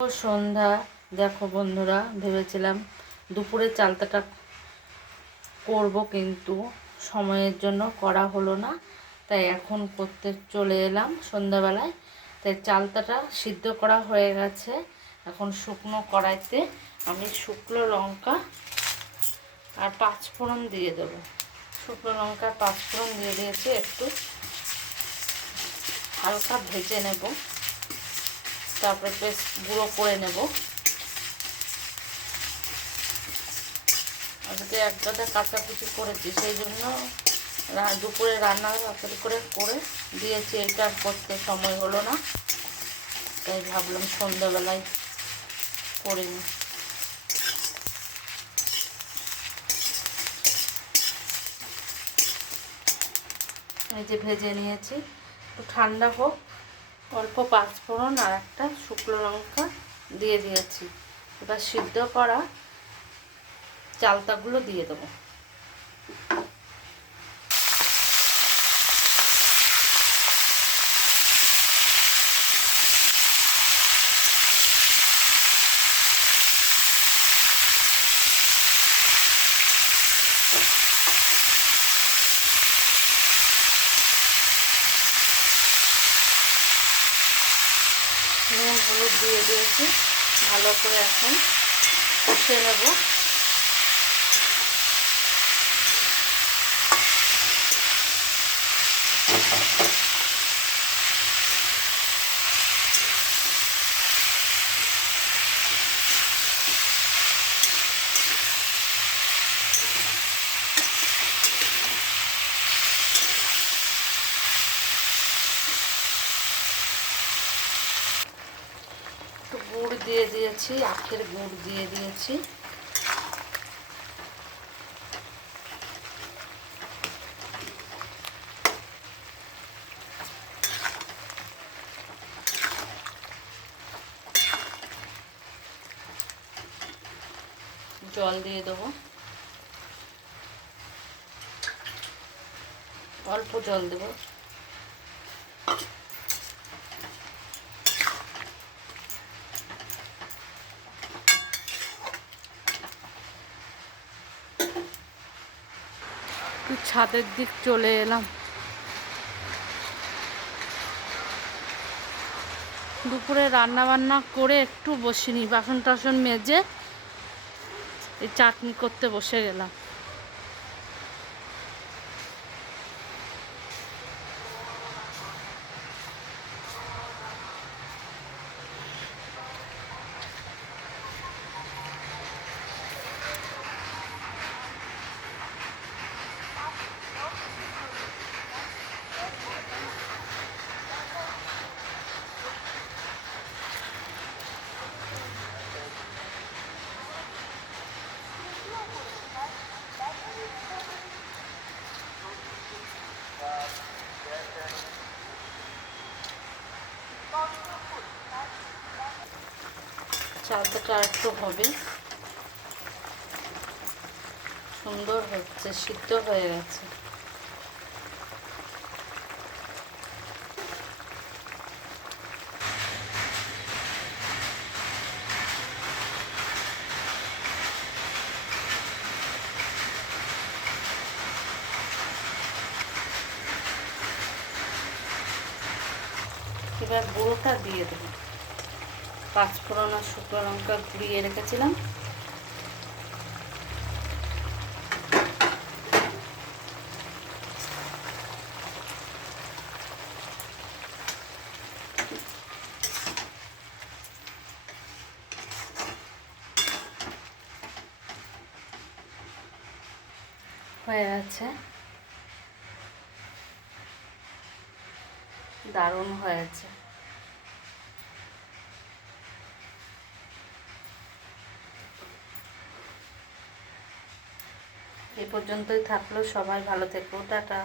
সন্ধ্যা। দেখো বন্ধুরা, ভেবেছিলাম দুপুরে চালতাটা করব, কিন্তু সময়ের জন্য করা হলো না, তাই এখন করতে চলে এলাম সন্ধ্যাবেলায়। তাই চালতাটা সিদ্ধ করা হয়ে গেছে। এখন শুকনো কড়াইতে আমি শুকনো লঙ্কা আর পাঁচফোড়ন দিয়ে দেবো। শুকনো লঙ্কা পাঁচফোড়ন দিয়ে দিয়েছি, একটু হালকা ভেজে নেব, তারপরে পেস্ট গুঁড়ো করে নেব। আজকে এক গাদা কাঁচাকুচি করেছি, সেই জন্য দুপুরে রান্না তাড়াতাড়ি করে দিয়েছি। এটা করতে সময় হলো না, তাই ভাবলাম সন্ধ্যাবেলায় করে নিই। এই যে ভেজে নিয়েছি, একটু ঠান্ডা হোক। অল্প পাঁচফোড়ন আর একটা শুকনো লঙ্কা দিয়ে দিয়েছি। এবার সিদ্ধ করা চালতাগুলো দিয়ে দেবো। নুন হলুদ দিয়ে দিয়েছি, ভালো করে এখন কষে নেব। একটু গুড় দিয়ে দিয়েছি, আখের গুড় দিয়ে দিয়েছি। জল দিয়ে দেবো, অল্প জল দেবো। একটু ছাদের দিক চলে এলাম। দুপুরে রান্না বান্না করে একটু বসিনি, বাসন টাসন মেজে এই চাটনি করতে বসে গেলাম। চালতাটা একটু হবে, সুন্দর হচ্ছে, সিদ্ধ হয়ে গেছে। এবার গুঁড়োটা দিয়ে দেবো। পাঁচফোড়ন আর শুকনো লঙ্কা গুঁড়িয়ে রেখেছিলাম, হয়ে আছে। দারুণ হয়েছে। এই পর্যন্তই থাকলো, সবাই ভালো থেকো, টাটা।